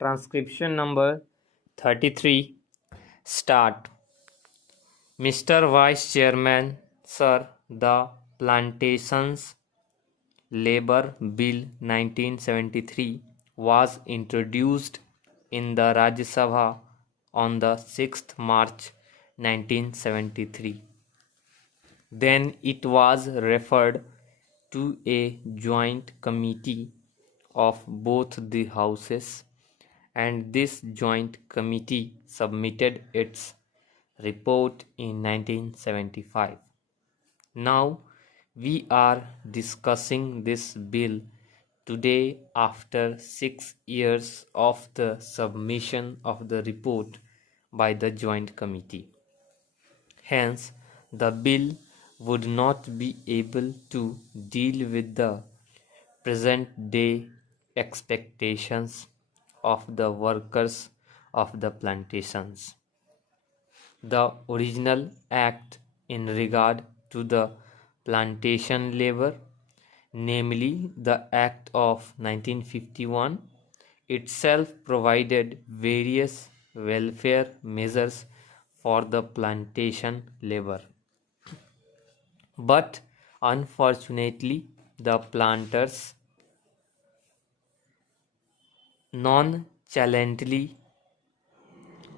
Transcription number 33. Start. Mr. Vice Chairman, Sir, the Plantations Labor Bill 1973 was introduced in the Rajya Sabha on the 6th March 1973. Then it was referred to a joint committee of both the houses, and this joint committee submitted its report in 1975. Now we are discussing this bill today after 6 years of the submission of the report by the joint committee. Hence, the bill would not be able to deal with the present day expectations of the workers of the plantations. The original act in regard to the plantation labor, namely the Act of 1951, itself provided various welfare measures for the plantation labor. But unfortunately, the planters nonchalantly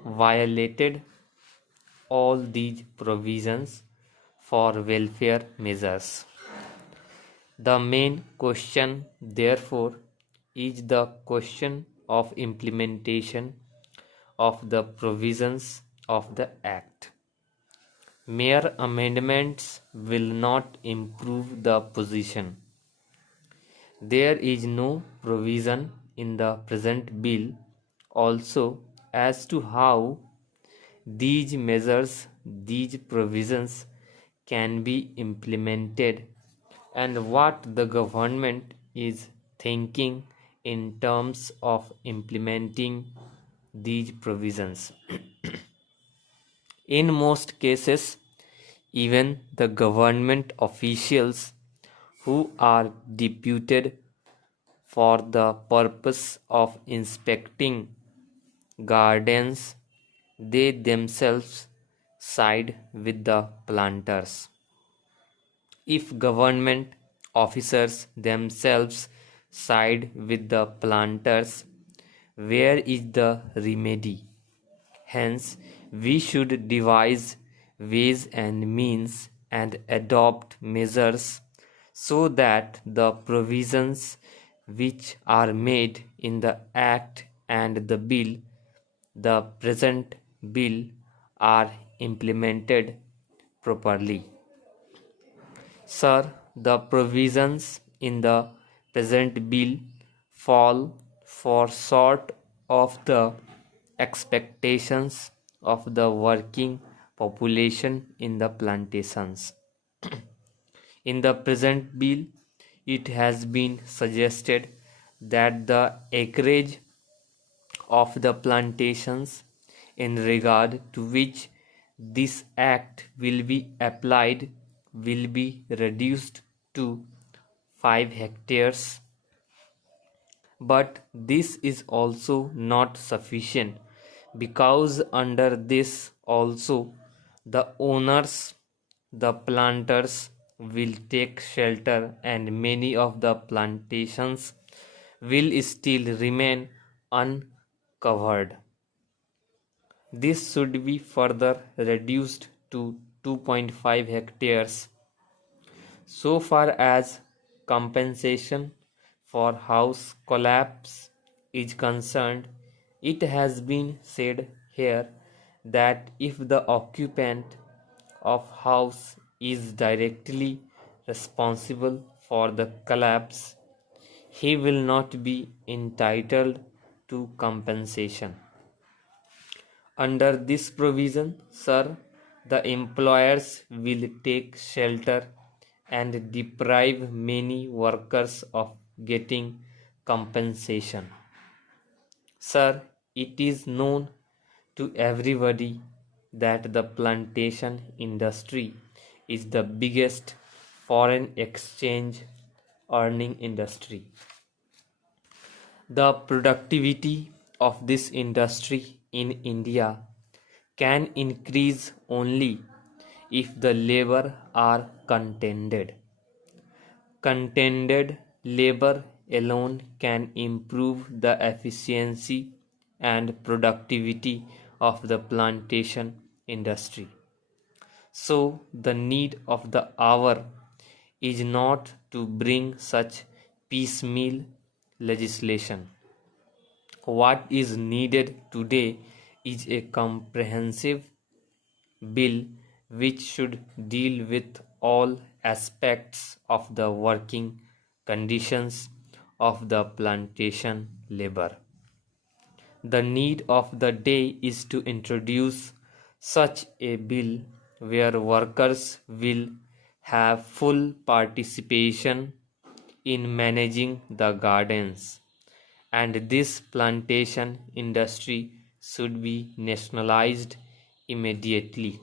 violated all these provisions for welfare measures. The main question, therefore, is the question of implementation of the provisions of the Act. Mere amendments will not improve the position. There is no provision in the present bill also as to how these measures, these provisions can be implemented and what the government is thinking in terms of implementing these provisions. In most cases, even the government officials who are deputed for the purpose of inspecting gardens, they themselves side with the planters. If government officers themselves side with the planters, where is the remedy? Hence, we should devise ways and means and adopt measures so that the provisions which are made in the Act and the present bill, are implemented properly. Sir, the provisions in the present bill fall far short of the expectations of the working population in the plantations. In the present bill, it has been suggested that the acreage of the plantations in regard to which this act will be applied will be reduced to 5 hectares. But this is also not sufficient, because under this also the owners, the planters, will take shelter and many of the plantations will still remain uncovered. This should be further reduced to 2.5 hectares. So far as compensation for house collapse is concerned, it has been said here that if the occupant of house is directly responsible for the collapse, he will not be entitled to compensation. Under this provision, sir, the employers will take shelter and deprive many workers of getting compensation. Sir, it is known to everybody that the plantation industry is the biggest foreign exchange earning industry. The productivity of this industry in India can increase only if the labor are contented. Contented labor alone can improve the efficiency and productivity of the plantation industry. So, the need of the hour is not to bring such piecemeal legislation. What is needed today is a comprehensive bill which should deal with all aspects of the working conditions of the plantation labor. The need of the day is to introduce such a bill where workers will have full participation in managing the gardens, and this plantation industry should be nationalized immediately.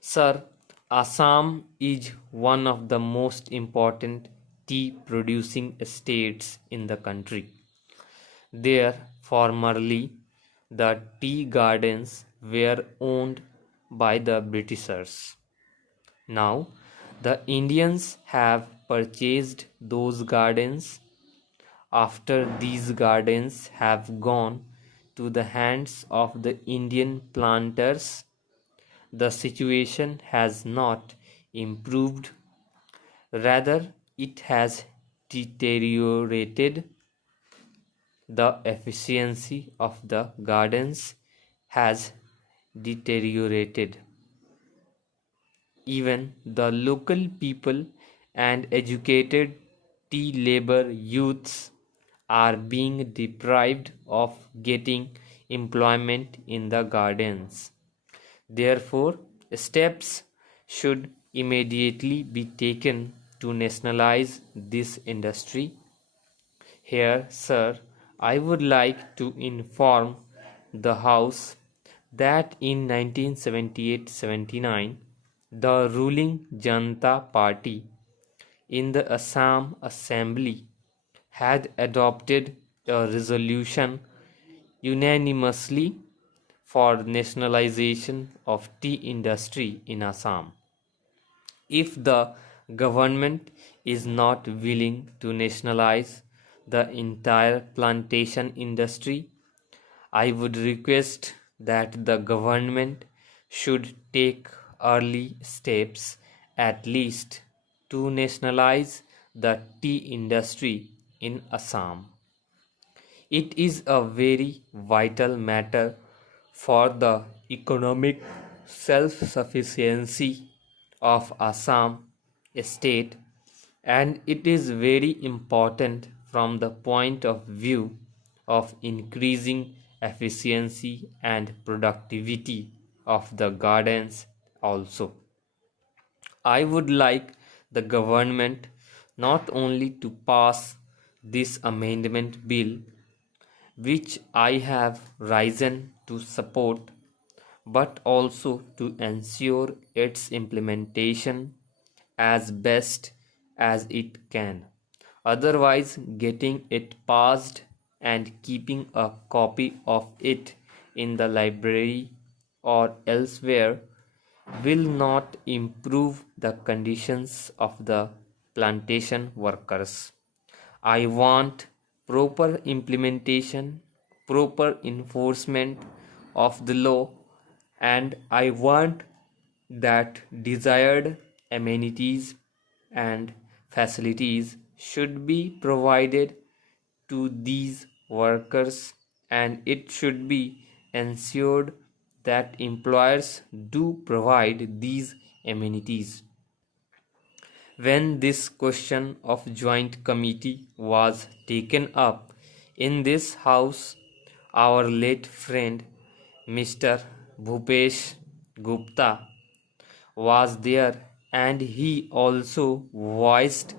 Sir, Assam is one of the most important tea producing states in the country. There, formerly, the tea gardens were owned by the Britishers. Now, the Indians have purchased those gardens. After these gardens have gone to the hands of the Indian planters, the situation has not improved, rather, it has deteriorated. The efficiency of the gardens has deteriorated. Even the local people and educated tea labor youths are being deprived of getting employment in the gardens. Therefore, steps should immediately be taken to nationalize this industry. Here, sir, I would like to inform the House that in 1978-79, the ruling Janata Party in the Assam Assembly had adopted a resolution unanimously for nationalization of tea industry in Assam. If the government is not willing to nationalize the entire plantation industry, I would request that the government should take early steps at least to nationalize the tea industry in Assam. It is a very vital matter for the economic self-sufficiency of Assam state, and it is very important from the point of view of increasing efficiency and productivity of the gardens also. I would like the government not only to pass this amendment bill, which I have risen to support, but also to ensure its implementation as best as it can. Otherwise, getting it passed and keeping a copy of it in the library or elsewhere will not improve the conditions of the plantation workers. I want proper implementation, proper enforcement of the law, and I want that desired amenities and facilities should be provided to these workers, and it should be ensured that employers do provide these amenities. When this question of joint committee was taken up in this house, our late friend Mr. Bhupesh Gupta was there, and he also voiced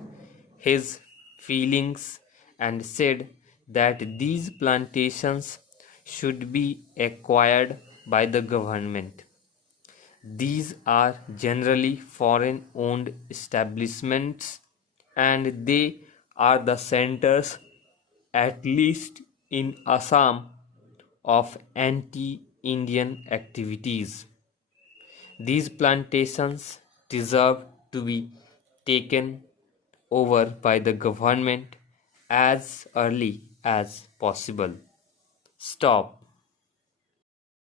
his feelings and said that these plantations should be acquired by the government. These are generally foreign owned establishments, and they are the centers, at least in Assam of anti-Indian activities. These plantations deserve to be taken over by the government as early as possible. Stop.